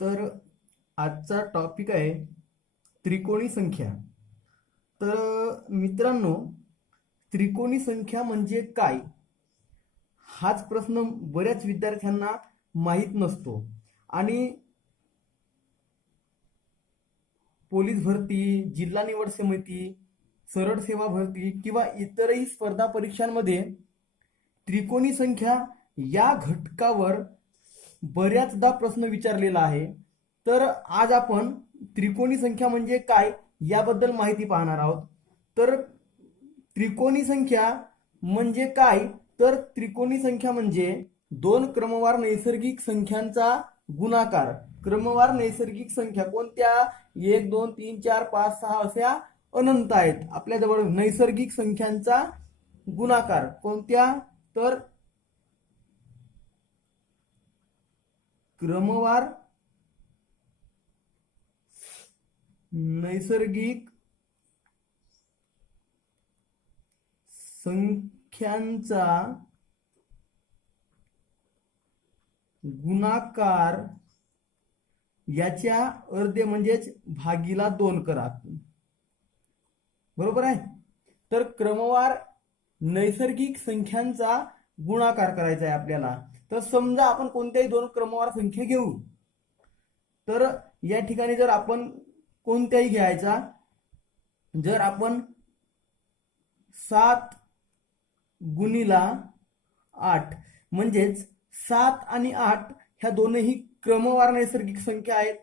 तर आजचा टॉपिक आहे त्रिकोणी संख्या. तर मित्रांनो, त्रिकोणी संख्या म्हणजे काय, हाच प्रश्न बऱ्याच विद्यार्थ्यांना माहीत नसतो. आणि पोलीस भरती, जिल्हा निवड समिती, सरळ सेवा भरती किंवा इतरही स्पर्धा परीक्षांमध्ये त्रिकोणी संख्या या घटकावर बऱ्याचदा प्रश्न विचारलेला आहे. तर आज आपण त्रिकोणी संख्या म्हणजे काय याबद्दल माहिती पाहणार आहोत. तर त्रिकोणी संख्या म्हणजे काय, तर त्रिकोणी संख्या म्हणजे दोन क्रमवार नैसर्गिक संख्यांचा गुणाकार. क्रमवार नैसर्गिक संख्या कोणत्या? 1 2 3 4 5 6 अशा अनंत आहेत आपल्याजवळ. नैसर्गिक संख्यांचा गुणाकार कोणत्या? तर क्रमवार नैसर्गिक संख्यांचा गुणाकार याच्या अर्धे म्हणजेच भागीला 2 करा. बरोबर आहे. तर क्रमवार नैसर्गिक संख्यांचा गुणाकार करायचा आहे आपल्याला. तर समजा आपण कोणत्याही दोन क्रमवार संख्या घेऊ. तर या ठिकाणी जर आपण कोणत्याही घ्यायचा, जर आपण 7 गुणिला 8 म्हणजेच 7 आणि 8 ह्या दोनही क्रमवार नैसर्गिक संख्या आहेत.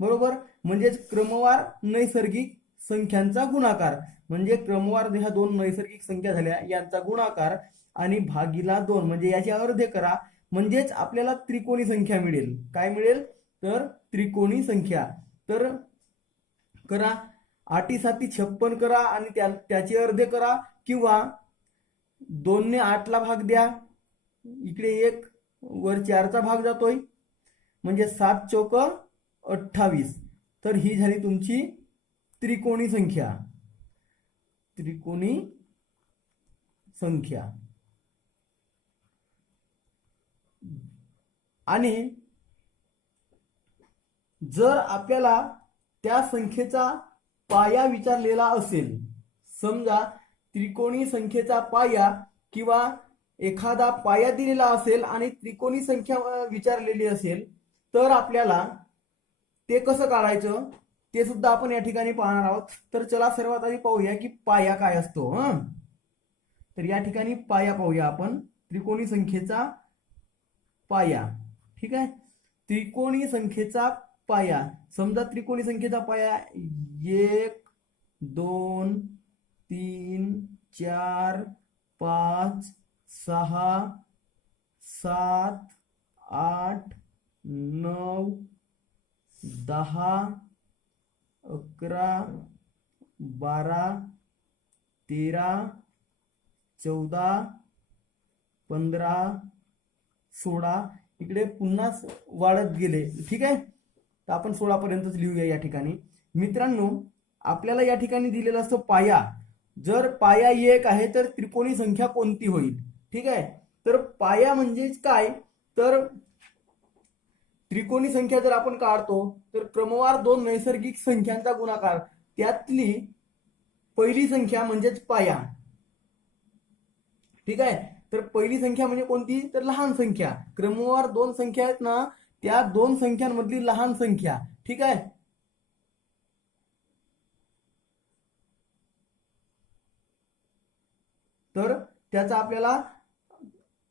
बरोबर. म्हणजेच क्रमवार नैसर्गिक संख्यांचा गुणाकार म्हणजे क्रमवार ह्या दोन नैसर्गिक संख्या झाल्या यांचा गुणाकार आणि भागीला 2 म्हणजे याचे अर्धे करा. म्हणजेच आपल्याला त्रिकोणी संख्या मिळेल. काय मिळेल? तर त्रिकोणी संख्या. तर करा, 8 7 56 करा आणि त्याचे अर्धे करा, किंवा 2 ने 8 ला भाग द्या, इकडे 1 वर 4 चा भाग जातोय म्हणजे 7 चौक 28. तर ही झाली तुमची त्रिकोणी संख्या. त्रिकोणी संख्या. आणि जर आपल्याला त्या संख्येचा पाया विचारलेला असेल, समजा त्रिकोणी संख्येचा पाया किंवा एखादा पाया दिलेला असेल आणि त्रिकोणी संख्या विचारलेली असेल, तर आपल्याला ते कसं काढायचं ते सुद्धा आपण या ठिकाणी पाहणार आहोत. तर चला सर्वात आधी पाहूया की पाया काय असतो. तर या ठिकाणी पाया पाहूया आपण. त्रिकोणी संख्येचा पाया. ठीक आहे. त्रिकोणी संख्येचा पाया. समजा त्रिकोणी संख्येचा पाया 1 2 3 4 5 6 7 8 9 10 11 12 13 14 15 16 इकडे पुन्हा वाढत गेले. ठीक आहे. तर आपण 16 पर्यंतच लिहूया या ठिकाणी. मित्रांनो, आपल्याला या ठिकाणी दिलेला असतो पाया. जर पाया 1 आहे तर त्रिकोणी संख्या कोणती होईल? ठीक आहे. तर पाया म्हणजेच काय, तर त्रिकोणी संख्या जर आपण काढतो तर क्रमवार दोन नैसर्गिक संख्यांचा गुणाकार, त्यातली पहिली संख्या म्हणजेच पाया. ठीक आहे. तर पहिली संख्या म्हणजे कोणती? तर लहान संख्या. क्रमवार दोन संख्या आहेत ना, त्या दोन संख्यांमधली लहान संख्या. ठीक आहे. तर त्याचा आपल्याला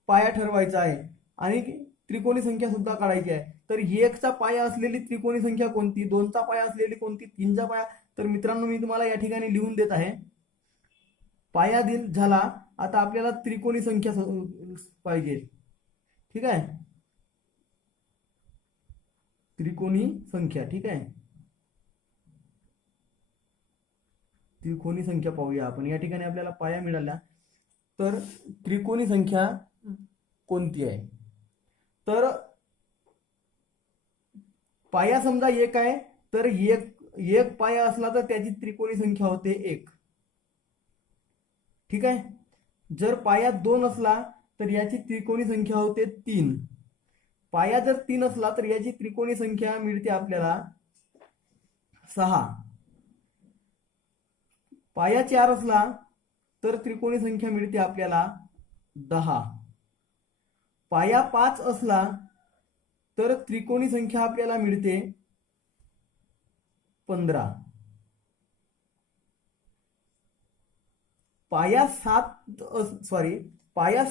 पाया ठरवायचा आहे आणि त्रिकोणी संख्या सुद्धा काढायची आहे. तर 1 चा पाया असलेली त्रिकोणी संख्या कोणती? 2 चा पाया असलेली कोणती? 3 चा पाया. तर मित्रांनो, मी तुम्हाला या ठिकाणी लिहून देत आहे. पाया झाला. आता आपल्याला त्रिकोणी संख्या पाहिजे. ठीक आहे. त्रिकोणी संख्या. ठीक आहे. त्रिकोणी संख्या पाहूया आपण. या ठिकाणी आपल्याला पाया मिळाला. तर त्रिकोणी संख्या कोणती आहे? तर पाया समजा 1 आहे, तर एक पाया असला तर त्याची त्रिकोणी संख्या होते 1. ठीक आहे. जर पाया 2 असला तर याची त्रिकोणी संख्या होते 3. पाया जर 3 असला तर याची त्रिकोणी संख्या मिळते आपल्याला 6. पाया 4 असला तर त्रिकोणी संख्या मिळते आपल्याला 10. पाया 5 असला तर त्रिकोणी संख्या आपल्याला मिळते 15. पाया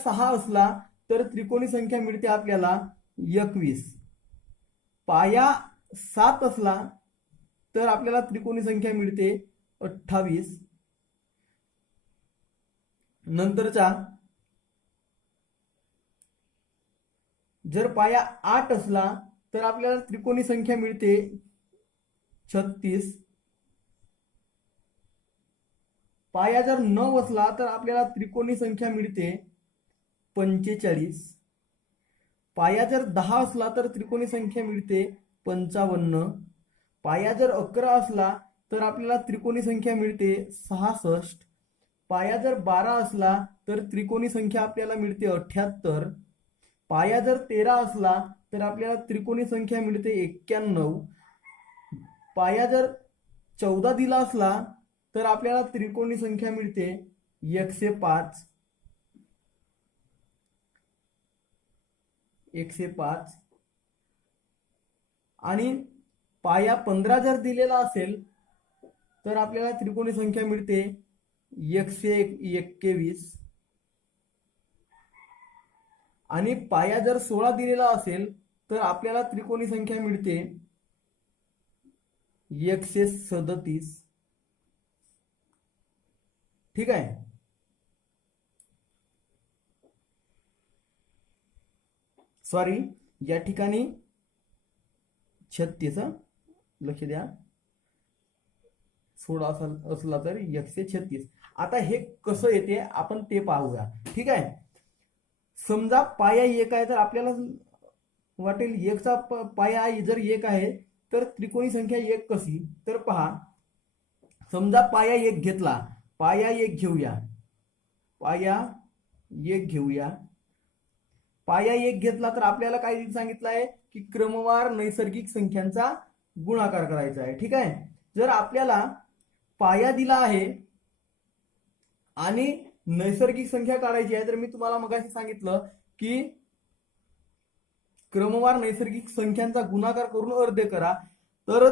6 असला तर त्रिकोणी संख्या मिळते आपल्याला 21. पाया 7 असला तर आपल्याला त्रिकोणी संख्या मिळते 28. नंतरचा जर पाया 8 असला तर आपल्याला त्रिकोणी संख्या मिळते 36. पाया जर 9 असला तर आपल्याला त्रिकोणी संख्या मिळते 45. पाया जर 10 असला तर त्रिकोणी संख्या मिळते 55. पाया जर 11 असला तर आपल्याला त्रिकोणी संख्या मिळते 66. पाया जर 12 असला तर त्रिकोणी संख्या आपल्याला मिळते 78. पाया जर 13 असला तर आपल्याला त्रिकोणी संख्या मिळते 91. पाया जर 14 दिला असला तर आपल्याला त्रिकोणी संख्या मिळते 105. 105. आणि पाया 15 जर दिलेला असेल तर आपल्याला त्रिकोणी संख्या मिळते 121. आणि पाया जर 16 दिलेला असेल तर आपल्याला त्रिकोणी संख्या मिळते 137. ठीक आहे. सॉरी, या ठिकाणी 36, लक्ष द्या, 16 असला तर 136. आता हे कसं येते आपण ते पाहूया. ठीक आहे. समजा पाया 1 आहे तर आपल्याला वाटेल 1चा पाया जर 1 आहे तर त्रिकोणी संख्या 1 कशी, तर पहा, समजा पाया 1 घेतला, पाया 1 घेऊया, पाया 1 घेऊया. पाया 1 घेतला तर आपल्याला काय सांगितलं आहे की क्रमवार नैसर्गिक संख्यांचा गुणाकार करायचा आहे. ठीक आहे. जर आपल्याला पाया दिला आहे आणि नैसर्गिक संख्या काढायची आहे तर मी तुम्हाला मगाशी सांगितलं की क्रमवार नैसर्गिक संख्यांचा गुणाकार करून अर्धे करा. तर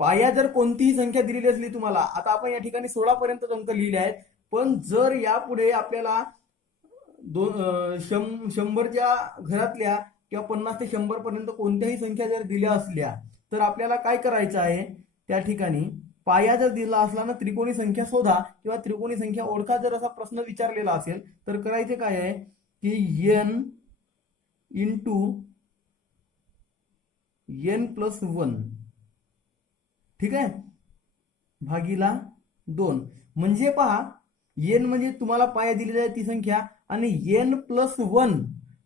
पाया जर कोणतीही संख्या दिलेली असली तुम्हाला, आता आपण या ठिकाणी 16 पर्यंत अंक लिहिले आहेत, पण जर यापुढे आपल्याला 100च्या घरातल्या किंवा 50 ते 100 पर्यंत कोणत्याही संख्या जर दिल्या असल्या तर आपल्याला काय करायचं आहे, त्या ठिकाणी पाया जर दिला असला ना त्रिकोणी संख्या शोधा किंवा त्रिकोणी संख्या ओळखा जर असा प्रश्न विचारलेला असेल तर करायचे काय आहे की n इंटू n+1, ठीक आहे, भागीला 2. म्हणजे पहा, n म्हणजे तुम्हाला पाया दिलेली आहे ती संख्या आणि n+1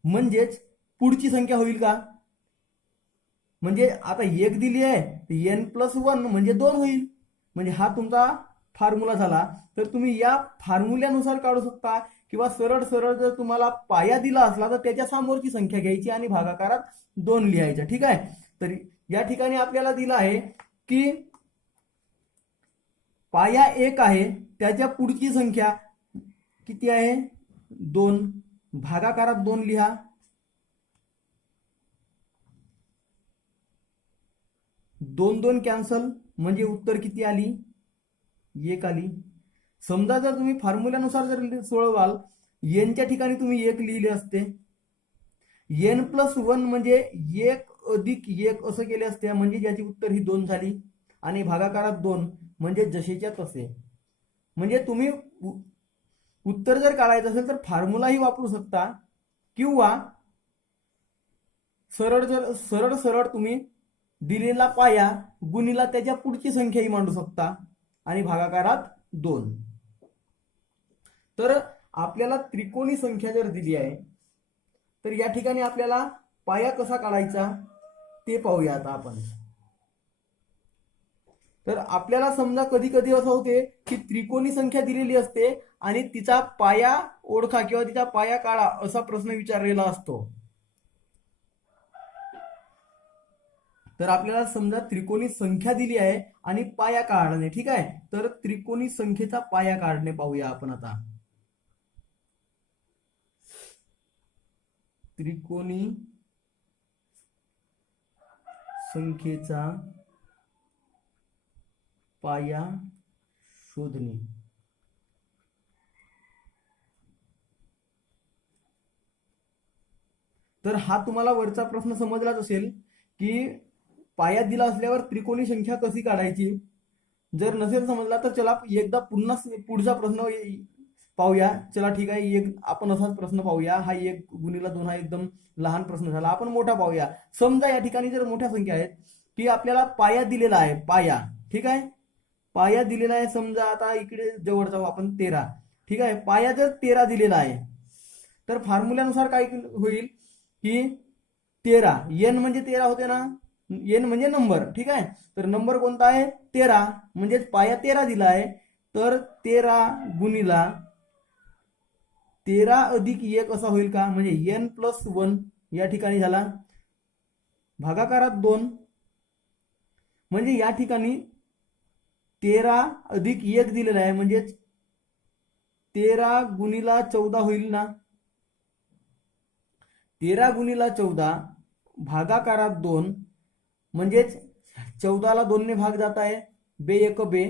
म्हणजेच पुढची संख्या होईल का, म्हणजे आता 1 दिली आहे n+1 म्हणजे 2 होईल. म्हणजे हा तुमचा फॉर्म्युला झाला. तर तुम्ही या फॉर्म्युल्यानुसार काढू शकता किंवा सरळ सरळ जर तुम्हाला पाया दिला असला तर त्याच्या समोरची संख्या घ्यायची आणि भागाकारात 2 लिहायच्या. ठीक आहे. तर या ठिकाणी आपल्याला दिला आहे की पाया 1 आहे, त्याच्या पुढची संख्या किती आहे 2, भागाकारात 2 लिहा. 2 2 कॅन्सल म्हणजे उत्तर किती आली 1 आली. समजा जर तुम्ही फॉर्म्युल्यानुसार जर सोडवाल n च्या ठिकाणी तुम्ही 1 लिहिले असते, n+1 म्हणजे 1 अधिक 1 असं केले असते, म्हणजे याची उत्तर ही 2 झाली आणि भागाकारात 2 म्हणजे जसेच्या तसे. म्हणजे तुम्ही उत्तर जर काढायचं असेल तर फॉर्म्युलाही वापरू शकता किंवा सरळ सरळ तुम्ही दिलेला पाया गुणिला त्याच्या पुढची संख्याही मांडू शकता आणि भागाकारात 2. तर आपल्याला त्रिकोणी संख्या जर दिली आहे तर या ठिकाणी आपल्याला पाया कसा काढायचा ते पाहूया आता आपण. तर आपल्याला समजा कधी कधी असं होते की त्रिकोणी संख्या दिलेली असते आणि तिचा पाया ओळखा किंवा तिचा पाया काढा असा प्रश्न विचारलेला असतो. तर आपल्याला समजा त्रिकोणी संख्या दिली आहे आणि पाया काढणे, ठीक आहे. तर त्रिकोणी संख्येचा पाया काढणे पाहूया आपण आता. त्रिकोणी संख्येचा पाया शोधणे. तर हा तुम्हाला वरचा प्रश्न समजलाच असेल की पाया दिला असल्यावर त्रिकोणी संख्या कशी काढायची. जर नसेल समजला तर चला एकदा पुन्हा पुढचा प्रश्न पाहूया. चला ठीक आहे, एक आपण असाच प्रश्न पाहूया. हा 1 गुणिले 2 हा एकदम लहान प्रश्न झाला. आपण मोठा पाहूया. समजा या ठिकाणी जर मोठ्या संख्या आहेत की आपल्याला पाया दिलेला आहे, पाया, ठीक आहे. पाया दिलेला आहे, समजा आता इकडे जवळ जाऊ आपण 13, ठीक आहे. पाया जर 13 दिलेला आहे तर फॉर्म्युल्यानुसार काय होईल की 13 n म्हणजे 13 होते ना, n म्हणजे नंबर, ठीक आहे. तर नंबर कोणता आहे 13, म्हणजे पाया 13 दिला आहे. तर 13 गुणिला 13 अधिक 1 असा होईल का, म्हणजे n+1 या ठिकाणी झाला, भागाकारात 2, म्हणजे या ठिकाणी 13 अधिक 1 दिलेला आहे, म्हणजे 13 गुणिला 14 होईल ना. 13 गुणिला 14 भागाकारात 2, म्हणजेच 14ला 2 ने भाग जात आहे, बे 1 बे,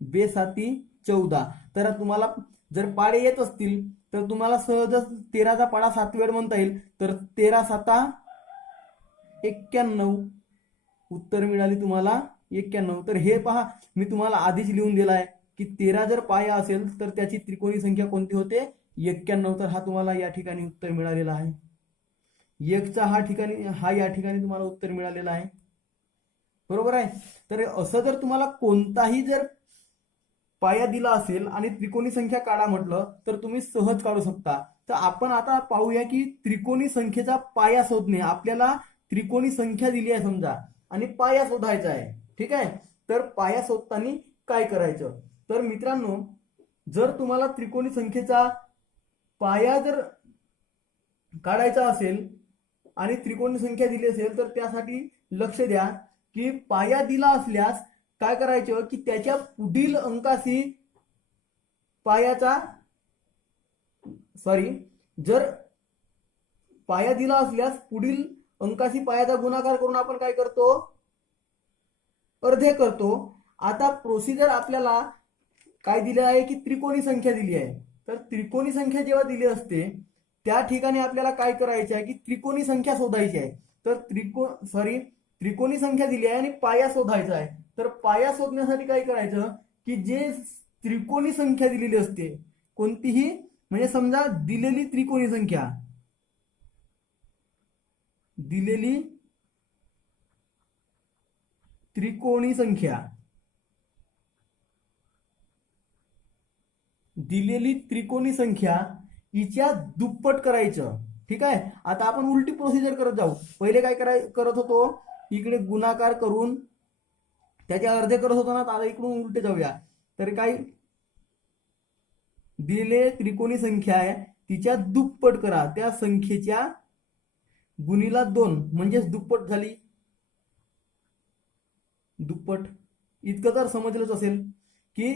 बे 7 14. तर तुम्हाला जर पाडे येत असतील तर तुम्हाला सहजच 13चा पाडा 7 वेळ म्हणता येईल. तर 13 7 91 उत्तर मिळाली तुम्हाला 91. तर हे पहा, मी तुम्हाला आधीच लिहून दिला आहे की 13 जर पाया असेल तर त्याची त्रिकोणी संख्या कोणती होते 91. तर हा तुम्हाला या ठिकाणी उत्तर मिळालेला आहे. 1चा हा या ठिकाणी तुम्हाला उत्तर मिळालेला आहे, बरोबर आहे. तर असं जर तुम्हाला कोणताही जर पाया दिला असेल आणि त्रिकोणी संख्या काढा म्हटलं तर तुम्ही सहज काढू शकता. तर आपण आता पाहूया की त्रिकोणी संख्येचा पाया शोधणे. आपल्याला त्रिकोणी संख्या दिली आहे समजा आणि पाया शोधायचा आहे, ठीक आहे. तर पाया शोधताना काय करायचं, तर मित्रांनो, जर तुम्हाला त्रिकोणी संख्येचा पाया जर काढायचा असेल आणि त्रिकोणी संख्या दिली असेल तर त्यासाठी लक्ष द्या की पाया दिला असल्यास काय करायचं की त्याच्या पुढील अंकाशी पायाचा जर पाया दिला असल्यास पुढील अंकाशी पायाचा गुणाकार करून आपण काय करतो, अर्धे करतो. आता प्रोसिजर आपल्याला काय दिले आहे की त्रिकोणी संख्या दिली आहे. तर त्रिकोणी संख्या जेव्हा दिली असते त्या ठिकाणी आपल्याला काय करायचे आहे की त्रिकोणी संख्या शोधायची आहे. तर त्रिकोणी संख्या दिली आहे आणि पाया शोधायचा आहे. तर पाया शोधण्यासाठी काय करायचं की जे त्रिकोणी संख्या दिलेली असते कोणतीही, म्हणजे समजा दिलेली त्रिकोणी संख्या, दिलेली त्रिकोणी संख्या, दिलेली त्रिकोणी संख्या हिच्या दुप्पट करायचं, ठीक आहे. आता आपण उलटी प्रोसिजर करत जाऊ. पहिले काय करत होतो, इकडे गुणाकार करून त्याचे अर्धे करत होतो ना, आता इकडून उलटे जाऊया. तर काय, दिलेली त्रिकोणी संख्या आहे तिच्या दुप्पट करा, त्या संख्येच्या गुणिला 2 म्हणजेच दुप्पट झाली, दुप्पट. इतकं तर समजलंच असेल की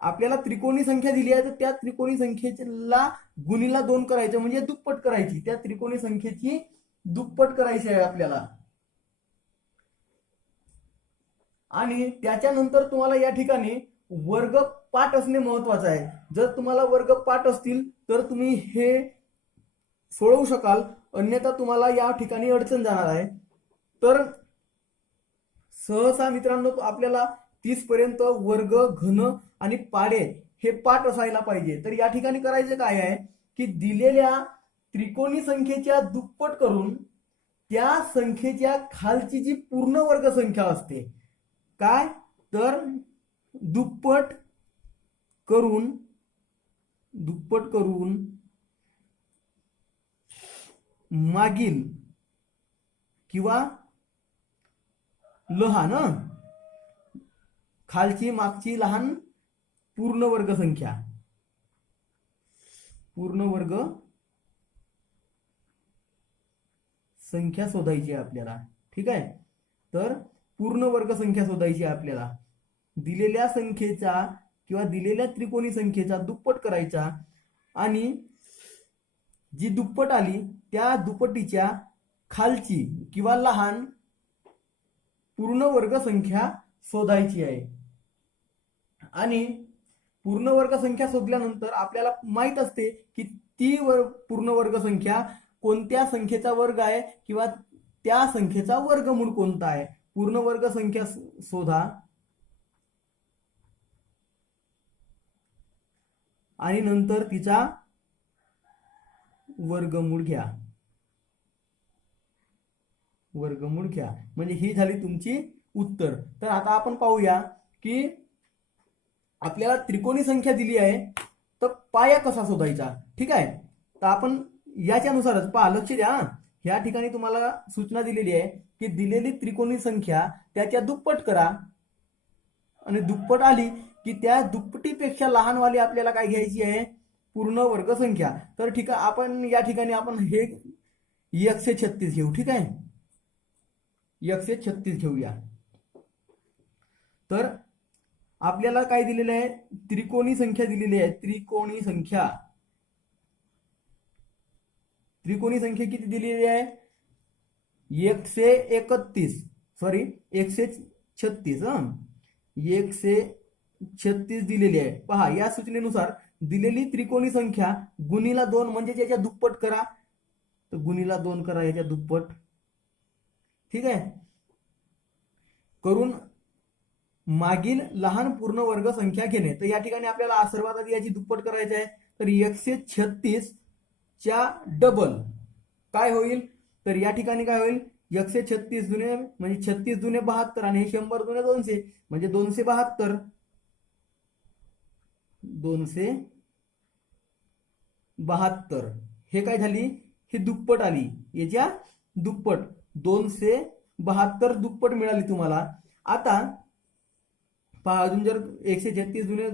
आपल्याला त्रिकोणी संख्या दिली आहे तर त्या त्रिकोणी संख्येला गुणिला 2 करायचं म्हणजे दुप्पट करायची, त्या त्रिकोणी संख्येची दुप्पट करायची आहे आपल्याला. आणि त्याच्यानंतर तुम्हाला या ठिकाणी वर्ग पाठ असणे महत्वाचं आहे. जर तुम्हाला वर्ग पाठ असतील तर तुम्ही हे सोडवू शकाल, अन्यथा तुम्हाला या ठिकाणी अडचण जाणार आहे. तर सहसा मित्रांनो आपल्याला 30 पर्यंत वर्ग, घन आणि पाढे हे पाठ असायला पाहिजे. तर या ठिकाणी करायचं काय आहे की दिलेल्या त्रिकोणी संख्येच्या दुप्पट करून त्या संख्येच्या खालची जी पूर्ण वर्ग संख्या असते, काय तर दुप्पट करून मागील किंवा लहान, खालची मागची लहान पूर्ण वर्ग संख्या शोधायची आहे आपल्याला, ठीक आहे. तर पूर्ण वर्ग संख्या शोधायची आहे आपल्याला. दिलेल्या संख्येचा किंवा दिलेल्या त्रिकोणी संख्येचा दुप्पट करायचा आणि जी दुप्पट आली त्या दुप्पटीच्या खालची किंवा लहान पूर्ण वर्ग संख्या शोधायची आहे. आणि पूर्ण वर्ग संख्या शोधल्यानंतर आपल्याला माहित असते की ती पूर्ण वर्ग संख्या कोणत्या संख्येचा वर्ग आहे किंवा त्या संख्येचा वर्गमूळ कोणता आहे. पूर्ण वर्ग संख्या शोधा आणि नंतर तिचा वर्गमूळ घ्या. वर्गमूळ घ्या म्हणजे ही झाली तुमची उत्तर. तर आता आपण पाहूया की आपल्याला त्रिकोणी संख्या दिली आहे तर पाया कसा शोधायचा. ठीक आहे, तर आपण याच्यानुसारच पहा, लक्ष द्या. या ठिकाणी तुम्हाला सूचना दिलेली आहे की दिलेली त्रिकोणी संख्या त्याच्या दुप्पट करा आणि दुप्पट आली की त्या दुप्पटीपेक्षा लहानवाली आपल्याला काय घ्यायची आहे, पूर्ण वर्ग संख्या. तर ठीक आहे, आपण या ठिकाणी आपण हे 136 घेऊ. ठीक आहे, 136 घेऊया. तर आपल्याला काय दिलेलं आहे, त्रिकोणी संख्या दिलेली आहे. त्रिकोणी संख्या किती दिलेली आहे, 136 सॉरी 136. 136 दिलेली आहे. पहा, या सूचनेनुसार दिलेली त्रिकोणी संख्या गुणीला 2 म्हणजे याच्या दुप्पट करा. तर गुणीला 2 करा याच्या दुप्पट. ठीक आहे, करून मागील लहान पूर्ण वर्ग संख्या घेणे. तर या ठिकाणी आपल्याला सर्वात आधी याची दुप्पट करायची आहे. तर 136 च्या डबल काय होईल, तर या ठिकाणी काय होईल, 136 दुने म्हणजे 36 दुने 72 आणि 100 दुने 200 म्हणजे 272. 272 हे काय झाली, ही दुप्पट आली, याच्या दुप्पट 272 दुप्पट मिळाली तुम्हाला. आता पहा, अजून जर 136 दुने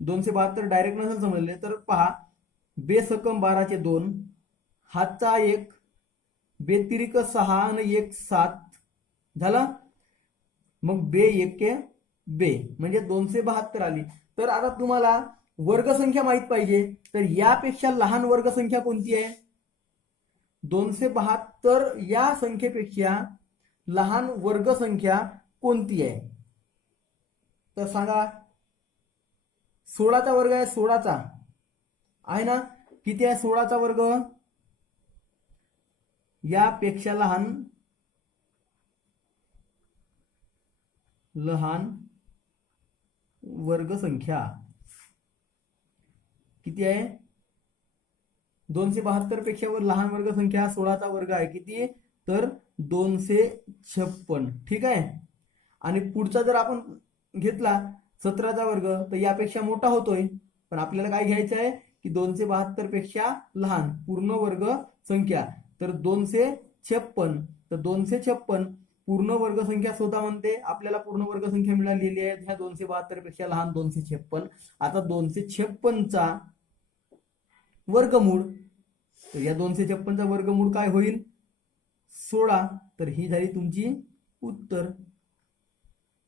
272 डायरेक्ट नसेल समजले तर पहा, बेसकम 12 चे 2, हातचा 1, बेतिरिक 6 आणि 1 7 झाला. मग बे 1 बे म्हणजे 272 आली. तर आता तुम्हाला वर्गसंख्या माहित पाहिजे. तर यापेक्षा लहान वर्गसंख्या कोणती आहे, 272 या संख्येपेक्षा लहान वर्गसंख्या कोणती आहे. तर सांगा, 16चा वर्ग आहे. 16चा आहे ना, किती आहे 16चा वर्ग, यापेक्षा लहान वर्ग संख्या किती आहे, 272 पेक्षा लहान वर्ग संख्या 16चा वर्ग आहे. किती, तर 256. ठीक आहे, आणि पुढचा जर आपण घेतला 17चा वर्ग तर यापेक्षा मोठा होतोय, पण आपल्याला काय घ्यायचं आहे की 272 पेक्षा लहान पूर्ण वर्ग संख्या. तर 256. तर 256 पूर्ण वर्ग संख्या शोधा म्हणते. आपल्याला पूर्ण वर्ग संख्या मिळालेली आहे ह्या 272 पेक्षा लहान 256. आता 256 चा वर्गमूळ, तर या 256 चा वर्गमूळ काय होईल, 16. तर ही झाली तुमची उत्तर.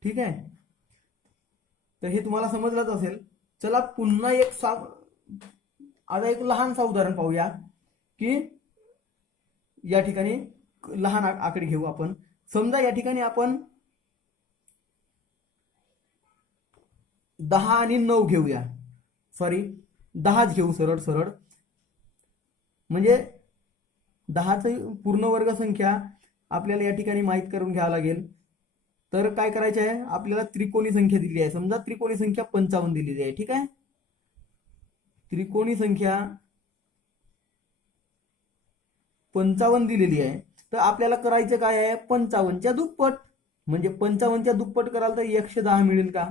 ठीक आहे, तर हे तुम्हाला समजलंच असेल. चला पुन्हा आता एक लहानसा उदाहरण पाहूया की या ठिकाणी लहान आकडे घेऊ आपण. समजा या ठिकाणी आपण 10 आणि 9 घेऊया, सॉरी 10च घेऊ सरळ सरळ. म्हणजे 10ची पूर्ण वर्ग संख्या आपल्याला या ठिकाणी माहित करून घ्यावं लागेल. तर काय करायचे आहे, आपल्याला त्रिकोणी संख्या दिली आहे. समजा त्रिकोणी संख्या 55 दिलेली आहे. ठीक आहे, त्रिकोणी संख्या 55 दिलेली आहे. तर आपल्याला करायचं काय आहे, 55 च्या दुप्पट. म्हणजे 55 च्या दुप्पट कराल तर 110 मिळेल का,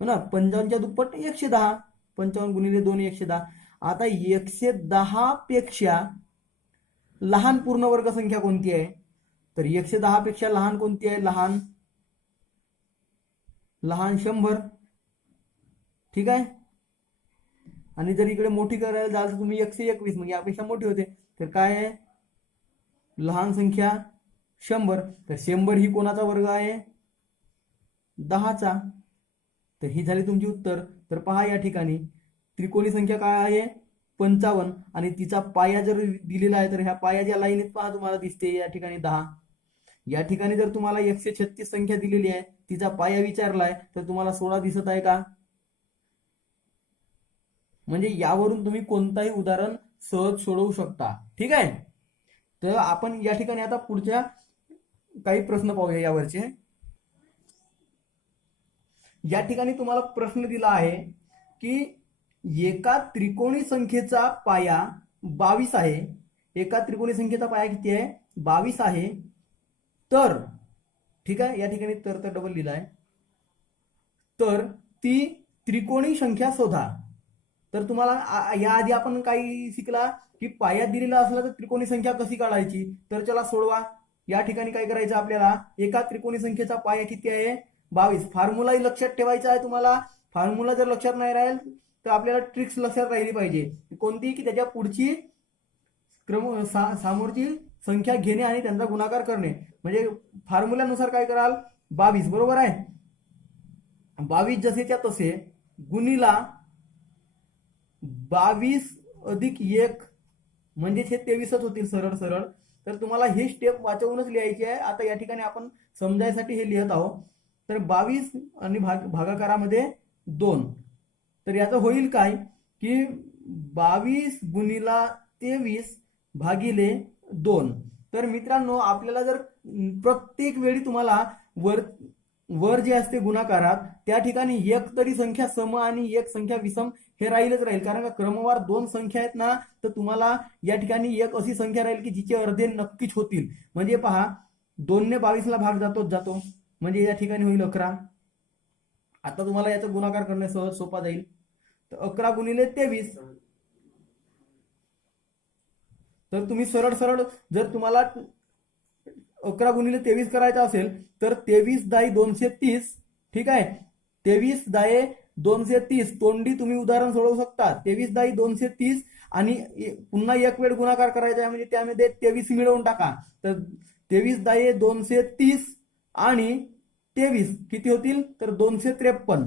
हो ना. 55 च्या दुप्पट 110, 55 गुणिले 2 110. आता 110 पेक्षा लहान पूर्ण वर्ग संख्या कोणती आहे, तर 110 पेक्षा लहान कोणती आहे, लहान 100. ठीक आहे, आणि जर इकडे मोठी करायला जाल तर तुम्ही 121 म्हणजे यापेक्षा मोठी होते. तर काय आहे, लहान संख्या 100, तर 100 ही कोणाचा वर्ग आहे? 10चा. तर ही झाली तुमची उत्तर. तर पहा या ठिकाणी त्रिकोणी संख्या काय आहे? 55, आणि तिचा पाया जर दिलेला आहे तर ह्या पायाच्या लाईनीत पहा तुम्हाला दिसते या ठिकाणी 10. या ठिकाणी जर तुम्हाला 136 संख्या दिलेली आहे, तिचा पाया विचारलाय, तर तुम्हाला 16 दिसत आहे का? म्हणजे यावरून तुम्ही कोणताही उदाहरण सहज सोडवू शकता. ठीक आहे. तर आपण या ठिकाणी आता पुढच्या काही प्रश्न पाहूया यावरचे. या ठिकाणी तुम्हाला प्रश्न दिला आहे की एका त्रिकोणी संख्येचा पाया 22 आहे. एका त्रिकोणी संख्येचा पाया किती आहे? 22 आहे. तर ठीक आहे, या ठिकाणी तर डबल लिहिला आहे. तर ती त्रिकोणी संख्या शोधा. तर तुम्हाला याआधी आपण काही शिकला की पाया दिलेला असला तर त्रिकोणी संख्या कशी काढायची. तर चला सोडवा. या ठिकाणी काय करायचं आपल्याला? एका त्रिकोणी संख्येचा पाया किती आहे? 22. फॉर्म्युलाही लक्षात ठेवायचा आहे तुम्हाला. फॉर्म्युला जर लक्षात नाही राहील तर आपल्याला ट्रिक्स लक्षात राहिली पाहिजे. कोणती? की त्याच्या पुढची समोरची संख्या घेणे आणि त्यांचा गुणाकार करणे. म्हणजे फॉर्म्युल्यानुसार काय कराल? 22 बरोबर आहे. 22 जसेच्या तसे गुणिला 22 अधिक 1 म्हणजे हे 23च होतील सरळ सरळ. तर तुम्हाला हे स्टेप वाचवूनच लिहायची आहे. आता या ठिकाणी आपण समजायसाठी हे लिहित आहोत. तर 22 आणि भागाकारामध्ये 2. तर याचं होईल काय की 22 गुणिला 23 भागिले 2. तर मित्रांनो आपल्याला जर प्रत्येक वेळी तुम्हाला वर जे असते गुणाकारात त्या ठिकाणी एक तरी संख्या सम आणि एक संख्या विषम हे राहीलच राहील. कारण का क्रमवार 2 संख्या आहेत ना, तर तुम्हाला या ठिकाणी एक अशी संख्या राहील की जिचे अर्धे नक्कीच होतील. म्हणजे पहा 2 ने 22 ला भाग जातो म्हणजे या ठिकाणी होईल 11. आता तुम्हाला याचा गुणाकार करणे सहज सोपा जाईल. तर 11 गुणिले 23. तर तुम्ही सरळ सरळ जर तुम्हाला 11 गुणिले 23 करायचा असेल तर 23 दाई 230. ठीक आहे. 23 दाई 230 तोंडी तुम्ही उदाहरण सोडवू शकता. 23 दाई 230 आणि पुन्हा एक वेळ गुणाकार करायचा आहे म्हणजे त्यामध्ये 23 मिळवून टाका. तर 23 दाई 230 आणि 23 किती होतील? तर 253.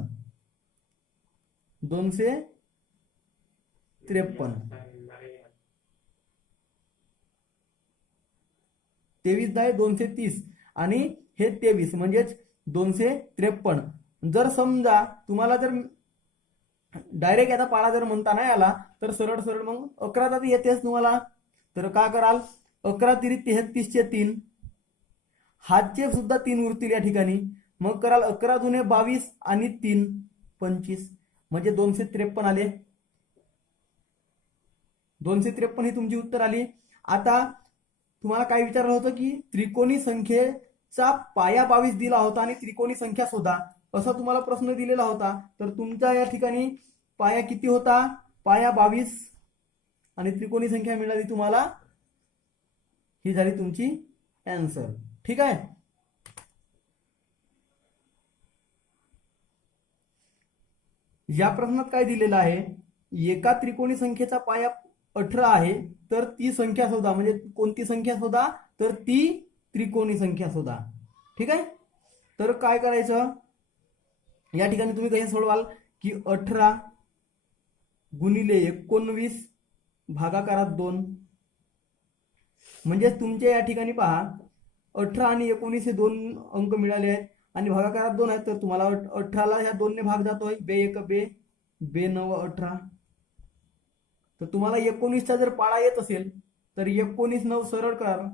253 23 दाय 230 आणि हे 23 म्हणजेच 253. जर समजा तुम्हाला जर डायरेक्ट याचा पाडा जर म्हणता नाही आला तर सरळ सरळ मग 11 तर येतेच तुम्हाला. तर काय कराल? 11 तिरी 33 चे 3. हातचे सुद्धा 3 उरतील या ठिकाणी. मग कराल 11 दुने 22 आणि 3 25 म्हणजे 253 आले. 253 ही तुमची उत्तर आली. आता तुम्हाला काय विचारलं होतं की त्रिकोणी संख्येचा पाया 22 दिला होता आणि त्रिकोणी संख्या शोधा असा तुम्हाला प्रश्न दिलेला होता. तर तुमच्या या ठिकाणी पाया किती होता? पाया 22 आणि त्रिकोणी संख्या मिळाली तुम्हाला. ही झाली तुमची आन्सर. ठीक आहे. या प्रश्नात काय दिलेलं आहे? एका त्रिकोणी संख्येचा पाया 18 आहे तर ती संख्या शोधा. म्हणजे कोणती संख्या शोधा? तर ती त्रिकोणी संख्या शोधा. ठीक आहे. तर काय करायचं या ठिकाणी तुम्ही कसे सोडवाल की 18 गुणिले 19 भागाकारात 2. म्हणजे तुमच्या या ठिकाणी पहा 18 आणि 19 हे 2 अंक मिळाले आहेत आणि भागाकारात 2 आहेत. तर तुम्हाला 18 ला ह्या 2 ने भाग जातोय. बे 1 बे, बे 9 18. तर तुम्हाला 19 चा जर पाडा येत असेल तर 19 9 सरळ करा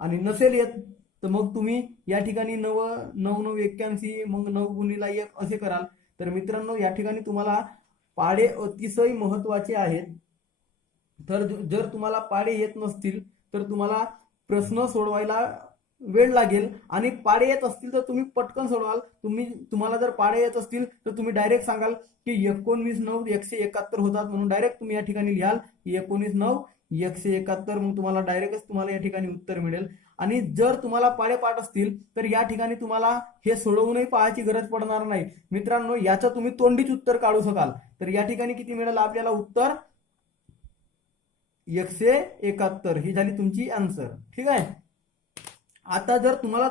आणि नसेल येत तर मग तुम्ही या ठिकाणी 9 9 9 81 मग 9 गुणिला 1 असे कराल. तर मित्रांनो या ठिकाणी तुम्हाला पाडे अतिशय महत्वाचे आहेत. तर जर तुम्हाला पाडे येत नसतील तर तुम्हाला प्रश्न सोडवायला वेळ लागेल आणि पाडे येत असतील तर तुम्ही पटकन सोडवाल. तुम्हाला जर पाडे येत असतील तर तुम्ही डायरेक्ट सांगाल की 19 9 171 होतात म्हणून डायरेक्ट तुम्ही या ठिकाणी लिहाल 19 9 171. मग तुम्हाला डायरेक्टच तुम्हाला या ठिकाणी उत्तर मिळेल. आणि जर तुम्हाला पाडे पाठ असतील तर या ठिकाणी तुम्हाला हे सोडवूनही पाहायची गरज पडणार नाही. मित्रांनो याचं तुम्ही तोंडीच उत्तर काढू शकाल. तर या ठिकाणी किती मिळेल आपल्याला उत्तर? 171 ही झाली तुमची आन्सर. ठीक आहे. आता जर तुम्हाला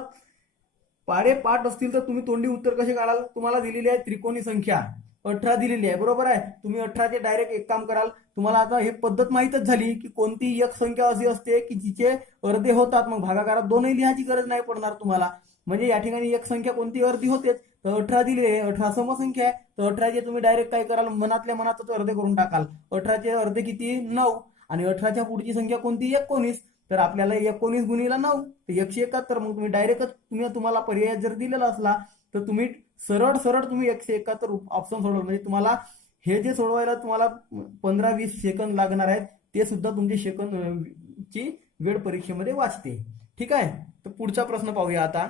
पाढे पाठ असतील तर तुम्ही तोंडी उत्तर कसे काढाल. तुम्हाला दिलेली आहे त्रिकोणी संख्या 18 दिलेली आहे, बरोबर आहे. तुम्ही 18चे डायरेक्ट एक काम कराल. तुम्हाला आता हे पद्धत माहीतच झाली की कोणती एक संख्या अशी असते की जिचे अर्धे होतात, मग भागाकारात दोनही लिहायची गरज नाही पडणार तुम्हाला. म्हणजे या ठिकाणी एक संख्या कोणती अर्धी होतेच. तर 18 दिली आहे, 18 समसंख्या आहे. तर 18चे तुम्ही डायरेक्ट काय कराल, मनातल्या मनातच अर्धे करून टाकाल. 18चे अर्धे किती 9 आणि 18च्या पुढची संख्या कोणती 19. तर आपल्याला 19 गुणिले 9 171. मग तुम्ही डायरेक्टच तुम्हाला पर्याय जर दिलेला असला तर तुम्ही सरळ सरळ तुम्ही 171 ऑप्शन सोडवलं. म्हणजे तुम्हाला हे जे सोडवायला तुम्हाला 15-20 सेकंद लागणार आहेत ते सुद्धा तुमचे सेकंद ची वेळ परीक्षेमध्ये वाचते. ठीक आहे. तर पुढचा प्रश्न पाहूया आता.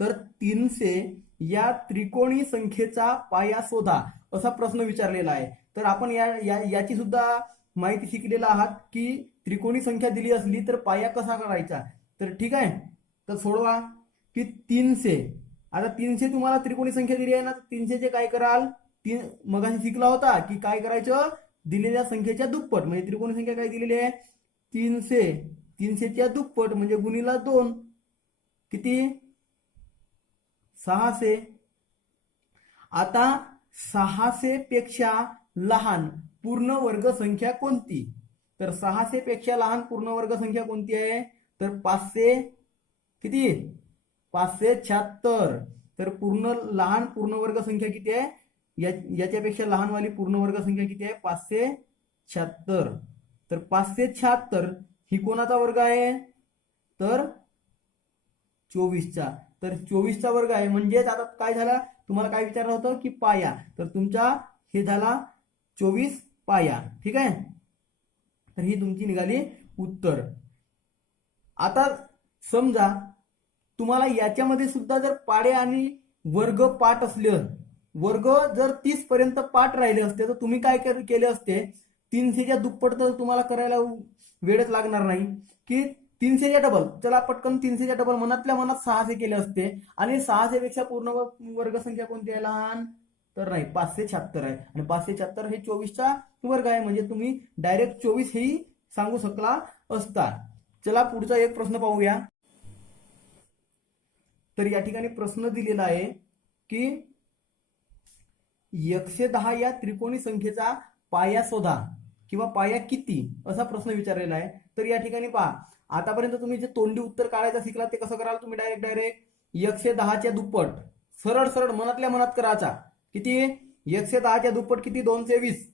तर 300 या त्रिकोणी संख्येचा पाया शोधा असा प्रश्न विचारलेला आहे. तर आपण याची सुद्धा माहिती शिकलेला आहात की त्रिकोणी संख्या दिली असली तर पाया कसा करायचा. तर ठीक आहे. तर सोडवा की 300. आता 300 तुम्हाला त्रिकोणी संख्या दिली आहे ना, 300चे काय कराल, मगाशी शिकला होता की काय करायचं, दिलेल्या संख्येच्या दुप्पट. म्हणजे त्रिकोणी संख्या काय दिलेली आहे 300, 300च्या दुप्पट म्हणजे गुणिला 2 किती 600. आता 600 पेक्षा लहान पूर्ण वर्ग संख्या कोणती. तर 600 पेक्षा लहान पूर्ण वर्ग संख्या कोणती आहे. तर 500 किती 576. तर लहान पूर्ण वर्ग संख्या किती आहे, याच्यापेक्षा लहान वाली पूर्ण वर्ग संख्या किती आहे 576. तर 576 ही कोणाचा वर्ग आहे, तर 24चा. तर 24चा वर्ग आहे. म्हणजेच आता काय झाला, तुम्हाला काय विचारलं होतं की पाया, तर तुमचा हे झाला 24 पाया. ठीक आहे. तर ही तुमची निघाली उत्तर. आता समजा तुम्हाला याच्यामध्ये सुद्धा जर पाढे आणि वर्ग पाठ असले, वर्ग जर 30 पर्यंत पाठ राहिले असते तर तुम्ही काय केले असते, 300च्या दुप्पट तर तुम्हाला करायला वेळच लागणार नाही की 300च्या डबल. चला पटकन 300च्या डबल मनातल्या मनात 600 केले असते. आणि 600 पेक्षा पूर्ण वर्ग संख्या कोणती आहे लहान, तर नाही 576 आहे. आणि 576 हे 24चा वर्ग आहे. म्हणजे तुम्ही डायरेक्ट 24 हेही सांगू शकला असता. चला पुढचा एक प्रश्न पाहूया. तर या ठिकाणी प्रश्न दिलेला आहे की 110 या त्रिकोणी संख्येचा पाया शोधा किंवा पाया किती असा प्रश्न विचारलेला आहे. तर या ठिकाणी पहा, आतापर्यंत तुम्ही जे तोंडी उत्तर काढायचं शिकला ते कसं कराल, तुम्ही डायरेक्ट 110च्या दुप्पट सरळ सरळ मनातल्या मनात करायचा. किती 110च्या दुप्पट किती 220.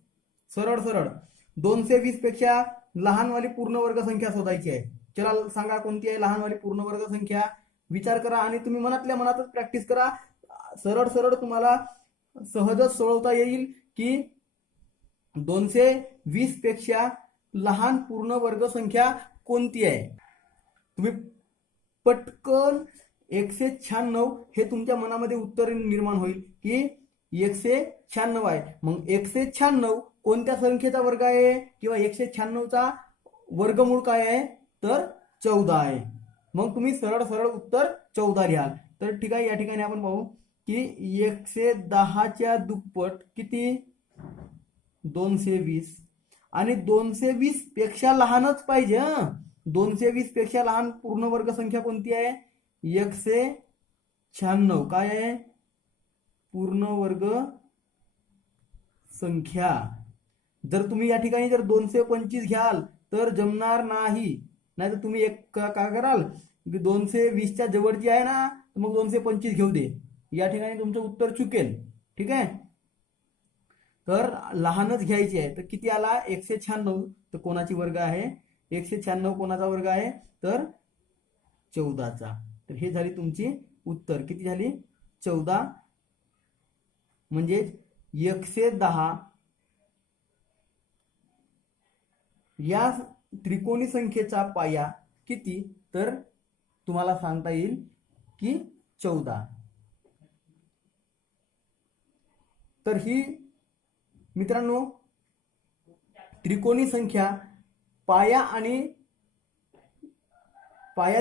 सरळ सरळ 220 पेक्षा लहानवाली पूर्ण वर्ग संख्या शोधायची आहे. चला सांगा कोणती आहे लहानवाली पूर्ण वर्ग संख्या, विचार करा आणि तुम्ही मनातल्या मनातच प्रॅक्टिस करा. सरळ सरळ तुम्हाला सहजच सोडवता येईल की 220 पेक्षा लहान पूर्ण वर्ग संख्या कोणती आहे. तुम्ही पटकन 196 हे तुमच्या मनामध्ये उत्तर निर्माण होईल की 196 आहे. मग 196 कोणत्या संख्येचा वर्ग आहे किंवा 196चा वर्गमूळ काय आहे, तर 14 आहे. मग तुम्ही सरळ सरळ उत्तर 14 लिहाल. तर ठीक आहे. या ठिकाणी आपण पाहू की 110च्या दुप्पट किती 220 आणि 220 पेक्षा लहानच पाहिजे. 220 पेक्षा लहान पूर्ण वर्ग संख्या कोणती आहे 196. काय आहे पूर्ण वर्ग संख्या. जर तुम्ही या ठिकाणी जर 225 घ्याल तर जमणार नाही. नाही तर तुम्ही एक काय कराल 220च्या जवळची आहे ना, मग 225 घेऊ दे. या ठिकाणी तुमचं उत्तर चुकेल. ठीक आहे. तर लहानच घ्यायची आहे. तर किती आला 196. तर कोणाची वर्ग आहे 196 कोणाचा वर्ग आहे, तर 14चा. तर हे झाली तुमची उत्तर. किती झाली 14. म्हणजे 110 या त्रिकोणी संख्येचा पाया किती, तर तुम्हाला सांगता येईल की 14. तर ही मित्रांनो त्रिकोणी संख्या पाया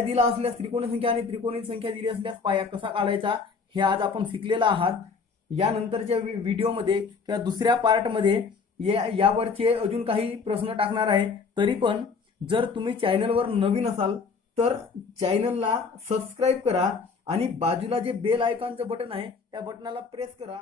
दिला असल्यास त्रिकोणी संख्या आणि त्रिकोणी संख्या दिली असल्यास पाया कसा काढायचा हे आज आपण शिकलेला आहात. यानंतरच्या व्हिडिओमध्ये किंवा दुसऱ्या पार्टमध्ये यावरचे अजून काही प्रश्न टाकणार आहे. तरी पण जर तुम्ही चॅनलवर नवीन असाल तर चॅनलला सबस्क्राईब करा आणि बाजूला जे बेल आयकॉनचं बटन आहे त्या बटनाला प्रेस करा.